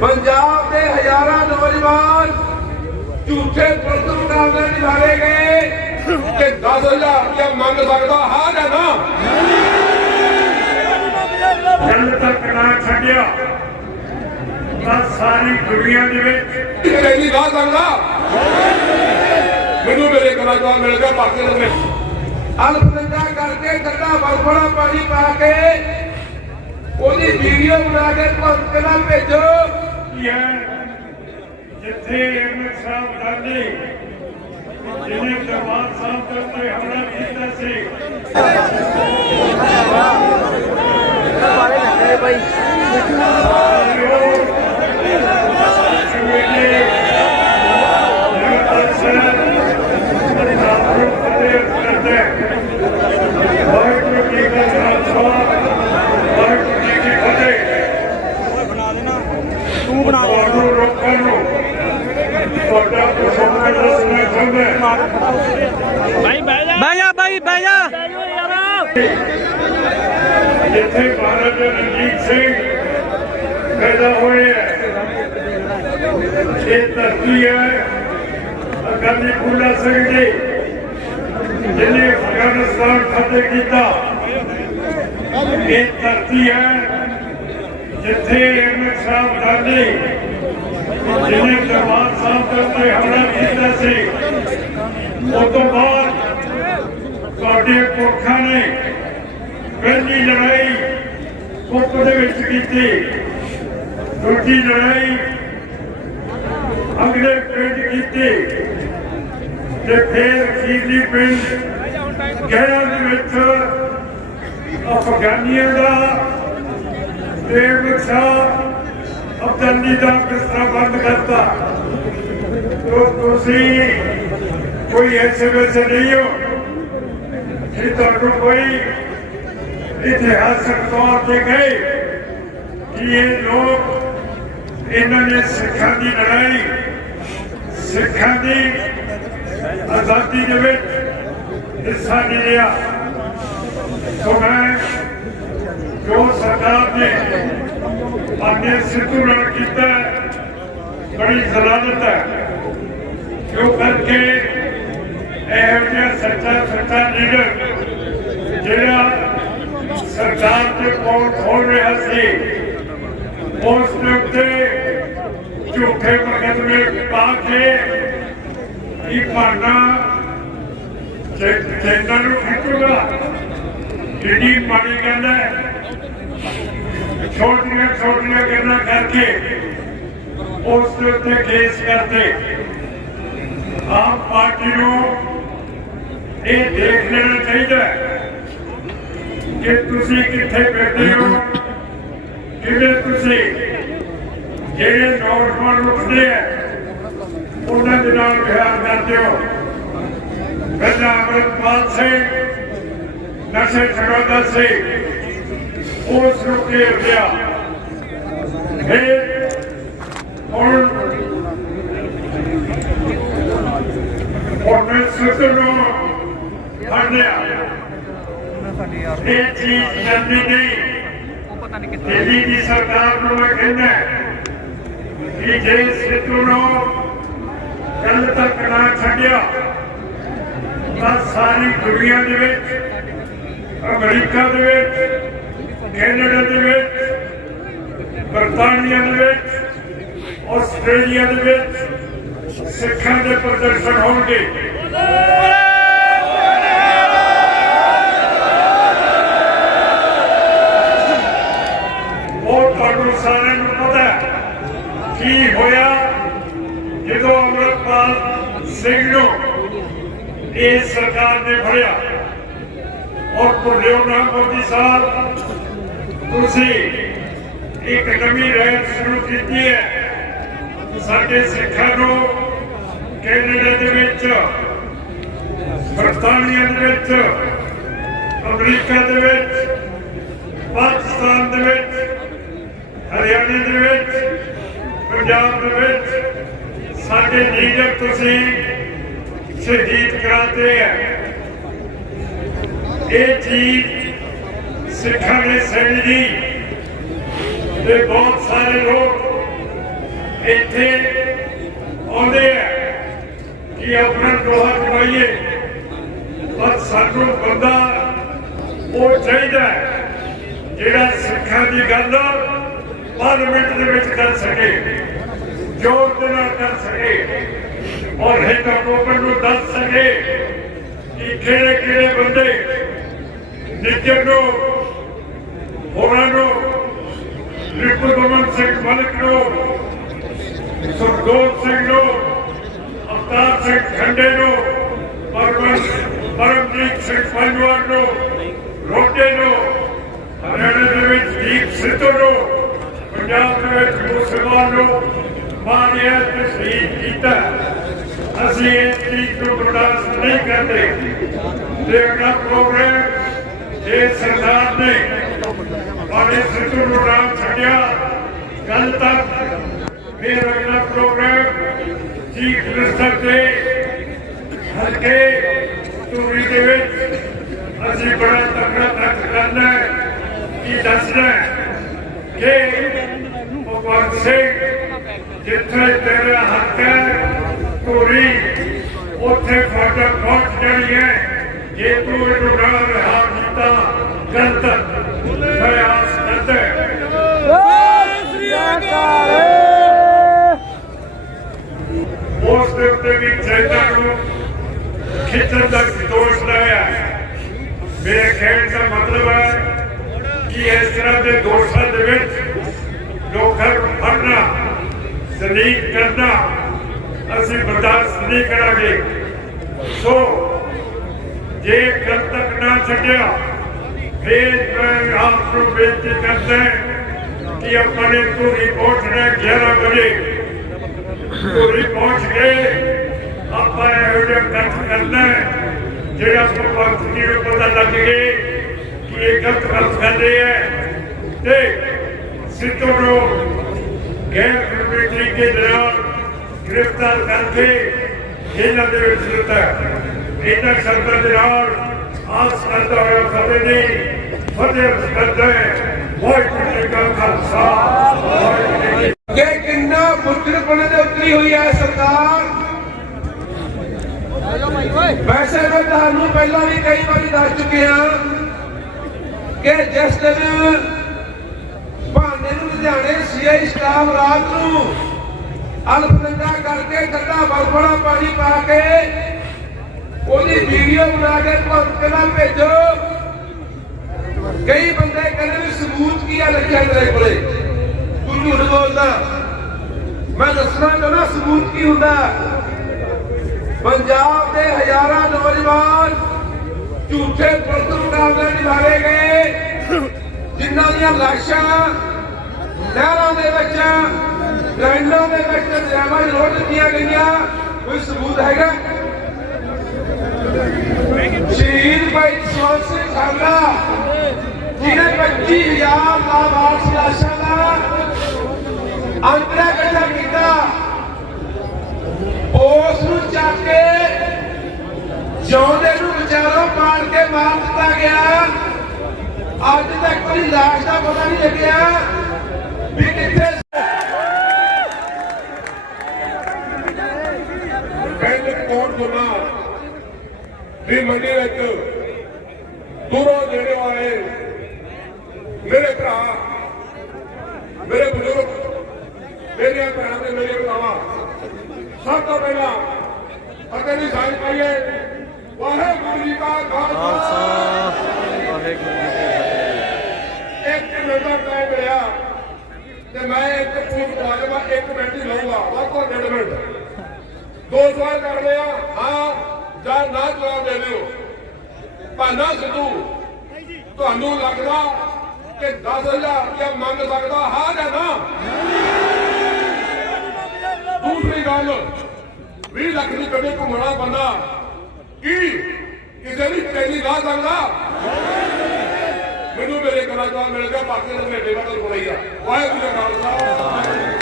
ਪੰਜਾਬ ਦੇ ਹਜ਼ਾਰਾਂ ਨੌਜਵਾਨ ਝੂਠੇ ਪੁਲਿਸ ਮੁਕਾਬਲੇ ਨਿਭਾਏ ਗਏ ਕਿ 10000 ਰੁਪਇਆ ਮੰਗ ਸਕਦਾ ਹਾਂ ਜਾਂ ਨਾ? ਜੰਨ ਤੱਕ ਨਾ ਛੱਡਿਆ। ਤਾਂ ਸਾਰੀ ਦੁਨੀਆ ਦੇ ਵਿੱਚ ਕਿਹੜੀ ਗਾ ਸਕਦਾ ਮੈਨੂੰ ਮੇਰੇ ਕਲਾਕਾਰ ਮਿਲ ਗਿਆ ਪਾਸੇ ਦੇ ਅਲਪਨੰਦਾ ਕਰਕੇ ਗੱਡਾ ਬਰਫੜਾ ਪਾਣੀ ਪਾ ਕੇ ਉਹਦੀ ਵੀਡੀਓ ਬਣਾ ਕੇ ਭਗਤ ਨਾਲ ਭੇਜੋ। ਕੀ ਹੈ। ਜਿੱਥੇ ਅਹਿਮਦ ਸਾਹਿਬ ਗਾਂਧੀ ਜਿਹਨੇ ਦਰਬਾਰ ਸਾਹਿਬ ਦੇ ਉੱਤੇ ਹਮਲਾ ਕੀਤਾ ਸੀ। ਵਾਹਿਗੁਰੂ ਜੀ ਕਾ ਖਾਲਸਾ ਵਾਹਿਗੁਰੂ ਜੀ ਕੀ ਫਤਿਹ ਤੂੰ ਬਣਾ ਦੇ ਤੁਹਾਨੂੰ ਰੋਕਣ ਨੂੰ ਤੁਹਾਡਾ ਪਸੰਦ ਦੱਸਣਾ ਚਾਹੁੰਦਾ ਬਹਿ ਜਾ ਬਾਈ ਬਹਿ ਜਾ ਜਿੱਥੇ ਮਹਾਰਾਜਾ ਰਣਜੀਤ ਸਿੰਘ ਪੈਦਾ ਹੋਏ ਹੈ, ਇਹ ਧਰਤੀ ਹੈ ਅਕਾਲੀ ਫੂਲਾ ਸਿੰਘ ਜੀ ਜਿਹਨੇ ਅਫਗਾਨਿਸਤਾਨ ਫਤਿਹ ਕੀਤਾ। ਇਹ ਧਰਤੀ ਹੈ ਜਿੱਥੇ ਅਹਿਮਦ ਸਾਹਿਬ ਗਾਂਧੀ, ਜਿਹਨੇ ਦਰਬਾਰ ਸਾਹਿਬ ਦੇ ਉੱਤੇ ਹਮਲਾ ਕੀਤਾ ਸੀ। ਉਸ ਤੋਂ ਬਾਅਦ ਤੁਹਾਡੇ ਪੁਰਖਾਂ ਨੇ ਪਹਿਲੀ ਲੜਾਈ ਕੁੱਪ ਦੇ ਵਿੱਚ ਕੀਤੀ। ਦੂਜੀ ਲੜਾਈ ਅਗਲੇ ਪਿੰਡ ਕੀਤੀ। ਤੇ ਫਿਰ ਅਖੀਰਲੀ ਪਿੰਡ ਗਹਿਰਾ ਦੇ ਵਿੱਚ ਅਫਗਾਨੀਆਂ ਦਾ ਤੇ ਬਖਸ਼ਾ ਅਫਗਾਨੀ ਦਾ ਕਿਸਰਾ ਬੰਦ ਕਰਤਾ। ਤੋ ਤੁਸੀਂ ਕੋਈ ਐਸੇ ਵੈਸੇ ਨਹੀਂ ਹੋ। ਕਿ ਤੁਹਾਨੂੰ ਕੋਈ ਇਤਿਹਾਸਕ ਤੌਰ ਤੇ ਗਏ ਕਿ ਇਹ ਲੋਕ ਇਹਨਾਂ ਨੇ ਸਿੱਖਾਂ ਦੀ ਲੜਾਈ, ਸਿੱਖਾਂ ਦੀ ਆਜ਼ਾਦੀ ਦੇ ਵਿੱਚ ਹਿੱਸਾ ਨਹੀਂ ਲਿਆ। ਸੋ ਮੈਂ ਜੋ ਸਰਕਾਰ ਨੇ ਆਪਣੇ ਸਿੱਧੂ ਨਾਲ ਕੀਤਾ ਬੜੀ ਜ਼ਲਾਲਤ ਹੈ। ਕਿਉਂ ਕਰਕੇ ਇਹੋ ਜਿਹਾ ਸੱਚਾ ਸੱਚਾ ਲੀਡਰ ਜਿਹੜਾ ਸਰਕਾਰ ਤੇ ਕੋਲ ਖੋਲ ਰਿਹਾ ਸੀ। ਉਸ ਦੇ ਉੱਤੇ ਝੂਠੇ ਮੁਕੱਦਮੇ ਪਾ ਕੇ ਇਹ ਭਾਣਾ ਜੈਨਾਂ ਨੂੰ ਖਿੱਚੂਗਾ ਜਿਹੜੀ ਮਾੜੀ ਗੱਲ ਹੈ? ਛੋਟੀਆਂ ਛੋਟੀਆਂ ਗੱਲਾਂ ਕਰਕੇ ਉਸ ਦੇ ਉੱਤੇ ਕੇਸ ਕਰਦੇ ਆਮ ਪਾਰਟੀ ਨੂੰ ਇਹ ਦੇਖ ਲੈਣਾ ਚਾਹੀਦਾ ਹੈ। ਕਿ ਤੁਸੀਂ ਕਿੱਥੇ ਬੈਠੇ ਹੋ? ਕਿਵੇਂ ਤੁਸੀਂ? ਜਿਹੜੇ ਨੌਜਵਾਨ ਉੱਠਦੇ ਆ, ਉਹਨਾਂ ਦੇ ਨਾਲ ਵਿਹਾਰ ਕਰਦੇ ਹੋ। ਪਹਿਲਾਂ ਅਮਰਪਾਲ ਸਿੰਘ ਨਸ਼ੇ ਛਡਾਉਂਦਾ ਸੀ। ਉਸ ਨੂੰ ਘੇਰ ਲਿਆ। ਫਿਰ ਹੁਣ ਉਹਨੇ ਸਿੱਧ ਨੂੰ ਫੜ ਲਿਆ। ਇਹ ਚੀਜ਼ ਜਲਦੀ ਨਹੀਂ। ਦਿੱਲੀ ਦੀ ਸਰਕਾਰ ਨੂੰ ਮੈਂ ਕਹਿੰਦਾ ਕਿ ਜੇ ਸਿੱਧੂ ਨੂੰ ਕੱਲ ਤੱਕ ਨਾ ਛੱਡਿਆ ਤਾਂ ਸਾਰੀ ਦੁਨੀਆ ਦੇ ਵਿੱਚ ਅਮਰੀਕਾ ਦੇ ਵਿੱਚ ਕੈਨੇਡਾ ਦੇ ਵਿੱਚ ਬਰਤਾਨੀਆ ਦੇ ਵਿੱਚ ਆਸਟ੍ਰੇਲੀਆ ਦੇ ਵਿੱਚ ਸਿੱਖਾਂ ਦੇ ਪ੍ਰਦਰਸ਼ਨ ਹੋਣਗੇ ਉਹ ਤੁਹਾਨੂੰ ਸਾਰਿਆਂ ਨੂੰ ਪਤਾ ਹੈ ਹੋਇਆ, ਜਦੋਂ ਅਮਰਪਾਲ ਸਿੰਘ ਨੂੰ ਇਹ ਸਰਕਾਰ ਨੇ ਫੜਿਆ, ਔਰ ਭੁੱਲਿਓ ਨਾ ਮੋਦੀ ਸਾਹਿਬ ਤੁਸੀਂ ਇੱਕ ਨਵੀਂ ਰਹਿਤ ਸ਼ੁਰੂ ਕੀਤੀ ਹੈ। ਸਾਡੇ ਸਿੱਖਾਂ ਨੂੰ ਕੈਨੇਡਾ ਦੇ ਵਿੱਚ, ਬਰਤਾਨੀਆ ਦੇ ਵਿੱਚ, ਅਮਰੀਕਾ ਦੇ ਵਿੱਚ, ਪਾਕਿਸਤਾਨ ਦੇ ਵਿੱਚ, ਹਰਿਆਣੇ ਦੇ ਵਿੱਚ ਪੰਜਾਬ ਦੇ ਵਿੱਚ ਸਾਡੇ ਲੀਡਰ ਤੁਸੀਂ ਸ਼ਹੀਦ ਕਰਾਤੇ ਹੈ ਇਹ ਚੀਜ਼ ਸਿੱਖਾਂ ਦੇ ਸੈਨ ਦੀ ਤੇ ਬਹੁਤ ਸਾਰੇ ਲੋਕ ਇੱਥੇ ਆਉਂਦੇ ਆ ਕਿ ਆਪਣਾ ਦੋਹਾ ਚੁਕਾਈਏ ਪਰ ਸਾਨੂੰ ਬੰਦਾ ਉਹ ਚਾਹੀਦਾ ਜਿਹੜਾ ਸਿੱਖਾਂ ਦੀ ਗੱਲ ਪਾਰਲੀਮੈਂਟ ਦੇ ਵਿੱਚ ਕਰ ਸਕੇ। ਜੋਰ ਦੇ ਨਾਲ ਕਰ ਸਕੇ। ਔਰ ਹੈਡਕੁਆਟਰ ਨੂੰ ਦੱਸ ਸਕੇ ਕਿ ਕਿਹੜੇ ਕਿਹੜੇ ਬੰਦੇ ਨਿੱਜਰ ਨੂੰ, ਹੋਰਾਂ ਨੂੰ ਰਿਪੁਦਮਨ ਸਿੰਘ ਮਲਕ ਨੂੰ ਸੁਰਦੋਤ ਸਿੰਘ ਨੂੰ, ਅਵਤਾਰ ਸਿੰਘ ਖੰਡੇ ਨੂੰ ਪਰਮ ਪਰਮਜੀਤ ਸਿੰਘ ਪੰਜਵਾਰ ਨੂੰ ਰੋਟੇ ਨੂੰ ਹਰਿਆਣਾ ਦੇ ਵਿੱਚ ਦੀਪ ਸਿੱਧੂ ਨੂੰ ਪੰਜਾਬ ਦੇ ਵਿੱਚ ਮੁਸਲਮਾਨ ਨੂੰ ਮਾਰਿਆ ਤੇ ਸ਼ਹੀਦ ਕੀਤਾ। ਅਸੀਂ ਇਸ ਚੀਜ਼ ਨੂੰ ਬਰਦਾਸ਼ਤ ਨਹੀਂ ਕਰਦੇ ਤੇ ਪ੍ਰੋਗਰਾਮ ਇਹ ਸਰਕਾਰ ਨੇ ਬਾਰੇ ਸਿੱਧੂ ਨੂੰ ਨਾਮ ਛੱਡਿਆ। ਕੱਲ ਤੱਕ ਫਿਰ ਅਗਲਾ ਪ੍ਰੋਗਰਾਮ ਚੀਫ ਮਿਨਿਸਟਰ ਦੇ ਹਲਕੇ ਧੂਰੀ ਦੇ ਵਿੱਚ ਅਸੀਂ ਬੜਾ ਤਕੜਾ ਤੱਕ ਕਰਨਾ ਕੀ ਦੱਸਣਾ ਕਿ ਭਗਵੰਤ ਸਿੰਘ ਜਿੱਥੇ ਤੇਰਾ ਹੱਥ ਹੈ, ਧੂਰੀ, ਉੱਥੇ ਫਾਟਾ ਪਹੁੰਚ ਜਾਣੀ ਹੈ, ਜੇ ਤੂੰ ਇਹਨੂੰ ਨਾ ਰਿਹਾ ਕੀਤਾ ਗਲਤ ਮੈਂ ਆਸ ਕਰਦਾ ਉਸ ਦੇ ਉੱਤੇ ਵੀ ਜੈਦਾ ਨੂੰ ਖਿੱਚਣ ਦਾ ਦੋਸ਼ ਲਾਇਆ ਮੇਰੇ ਕਹਿਣ ਦਾ ਮਤਲਬ ਹੈ ਕਿ ਇਸ ਤਰ੍ਹਾਂ ਦੇ ਦੋਸ਼ਾਂ ਦੇ ਵਿੱਚ ਲੋਕਾਂ ਨੂੰ ਫੜਨਾ ਜ਼ਲੀਲ ਕਰਨਾ ਅਸੀਂ ਬਰਦਾਸ਼ਤ ਨਹੀਂ ਕਰਾਂਗੇ। ਸੋ, ਜੇ ਕੱਲ ਤੱਕ ਨਾ ਛੱਡਿਆ, ਫਿਰ ਮੈਂ ਆਪ ਨੂੰ ਬੇਨਤੀ ਕਰਦਾ ਕਿ ਆਪਣੇ ਪੂਰੀ ਪਹੁੰਚਣਾ 11 ਵਜੇ ਪੂਰੀ ਪਹੁੰਚ ਗਏ ਆਪਾਂ ਇਹੋ ਜਿਹਾ ਕੱਟ ਕਰਨਾ ਹੈ, ਜਿਹੜਾ ਭਗਵੰਤ ਜੀ ਨੂੰ ਪਤਾ ਲੱਗ ਗਏ ਕਿ ਇਹ ਗਲਤ ਗੱਲ ਕਰ ਰਹੇ ਹੈ ਤੇ ਸਿੱਧੂ ਨੂੰ ਗੈਰ ਕਾਨੂੰਨੀ ਤਰੀਕੇ ਦੇ ਨਾਲ ਗ੍ਰਿਫਤਾਰ ਕਰਕੇ ਜੇਲ੍ਹਾਂ ਦੇ ਵਿੱਚ ਦਿੱਤਾ ਇਹਨਾਂ ਸ਼ਰਤਾਂ ਦੇ ਨਾਲ ਆਸ ਕਰਦਾ ਹੋਇਆ ਫਤਿਹ ਦੀ ਫਤਿਹ ਕਰਦਾ ਹੈ। ਵਾਹਿਗੁਰੂ ਜੀ ਕਾ ਖਾਲਸਾ, ਵਾਹਿਗੁਰੂ ਜੀ ਕਿ ਕਿੰਨਾ ਬੁੱਧਰਪਣੇ ਤੇ ਉਤਰੀ ਹੋਈ ਹੈ ਸਰਕਾਰ। ਵੈਸੇ ਮੈਂ ਤੁਹਾਨੂੰ ਪਹਿਲਾਂ ਵੀ ਕਈ ਵਾਰੀ ਦੱਸ ਚੁੱਕੇ ਹਾਂ ਕਿ ਜਿਸ ਦਿਨ ਲੁਧਿਆਣੇ ਸੀਆਈ ਸਟਾਫ ਰਾਤ ਨੂੰ ਅਲਫਨੰਦਾ ਕਰਕੇ ਗੱਡਾ ਬਰਫੜਾ ਪਾਣੀ ਪਾ ਕੇ ਉਹਦੀ ਵੀਡੀਓ ਬਣਾ ਕੇ ਭਗਤ ਨਾਲ ਭੇਜੋ। ਕਈ ਬੰਦੇ ਕਹਿੰਦੇ ਵੀ ਸਬੂਤ ਕੀ ਆ ਲੱਗਿਆ ਮੇਰੇ ਕੋਲੇ? ਤੂੰ ਝੂਠ ਬੋਲਦਾ। ਮੈਂ ਦੱਸਣਾ ਚਾਹੁੰਦਾ ਸਬੂਤ ਕੀ ਹੁੰਦਾ? ਪੰਜਾਬ ਦੇ ਹਜ਼ਾਰਾਂ ਨੌਜਵਾਨ ਝੂਠੇ ਪੁਲਿਸ ਮੁਕਾਬਲੇ ਨਿਭਾਏ ਗਏ। ਜਿਨ੍ਹਾਂ ਦੀਆਂ ਲਾਸ਼ਾਂ ਨਹਿਰਾਂ ਦੇ ਵਿੱਚ ਗ੍ਰਾਈਂਡਾਂ ਦੇ ਵਿੱਚ ਦਰਿਆਵਾਂ 'ਚ ਰੋੜ ਗਈਆਂ। ਕੋਈ ਸਬੂਤ ਹੈਗਾ? ਸ਼ਹੀਦ ਭਾਈ ਜਸਵੰਤ ਸਿੰਘ ਖਾਲੜਾ ਜਿਹਨੇ 25000 ਲਾਵਾਰਸ ਲਾਸ਼ਾਂ ਦਾ ਅੰਤਰਾ ਇਕੱਠਾ ਕੀਤਾ। ਉਸ ਨੂੰ ਚੱਕ ਕੇ ਜਿਉਂਦੇ ਨੂੰ ਵਿਚਾਰੋਂ ਪਾੜ ਕੇ ਮਾਰ ਦਿੱਤਾ ਗਿਆ। ਅੱਜ ਤੱਕ ਕੋਈ ਲਾਸ਼ ਦਾ ਪਤਾ ਨਹੀਂ ਲੱਗਿਆ। ਵੀ ਕਿੱਥੇ ਕਹਿੰਦੇ ਕੋਣ ਗੁਨਾ ਵੀ ਮੰਡੀ ਵਿੱਚ ਦੂਰੋਂ ਜਿਹੜੇ ਆਏ ਮੇਰੇ ਭਰਾ ਮੇਰੇ ਬਜ਼ੁਰਗ ਮੇਰੇ ਭਰਾ ਦੇ ਮੇਰੇ ਭਰਾਵਾ ਸਭ ਤੋਂ ਪਹਿਲਾਂ ਫਤਿਹ ਦੀ ਸਾਂਝ ਪਾਈਏ ਵਾਹਿਗੁਰੂ ਜੀ ਕਾ ਖਾਲਸਾ ਇੱਕ ਮੈਂ ਇੱਕ ਪੂਛ ਪਾਜਵਾ ਇੱਕ ਮਿੰਟ ਹੀ ਲਊਂਗਾ ਵਾਕੋ ਡੇਢ ਮਿੰਟ। ਦੋ ਸਵਾਲ ਕਰ ਲਿਆ ਹਾਂ ਜਾਂ ਨਾ ਜਵਾਬ ਦੇ ਦਿਓ। ਭਾਨਾ ਸਿੱਧੂ, ਤੁਹਾਨੂੰ ਲੱਗਦਾ ਕਿ 10000 ਰੁਪਇਆ ਮੰਗ ਸਕਦਾ, ਹਾਂ ਜਾਂ ਨਾ? ਦੂਸਰੀ ਗੱਲ 20 ਲੱਖ ਦੀ ਗੱਡੀ ਘੁੰਮਣਾ ਬੰਦਾ ਕੀ ਕਿਸੇ ਦੀ ਟ੍ਰੇਨਿੰਗ ਲਾ ਸਕਦਾ? ਮੈਨੂੰ ਮੇਰੇ ਕਲਾਕਾਰ ਮਿਲ ਗਿਆ ਬਾਕੀ ਦੇ ਮੇਰੇ ਬਾਤ ਕੋਲ ਹੀ ਆ। ਵਾਹਿਗੁਰੂ ਜੀ ਕਾ ਖਾਲਸਾ।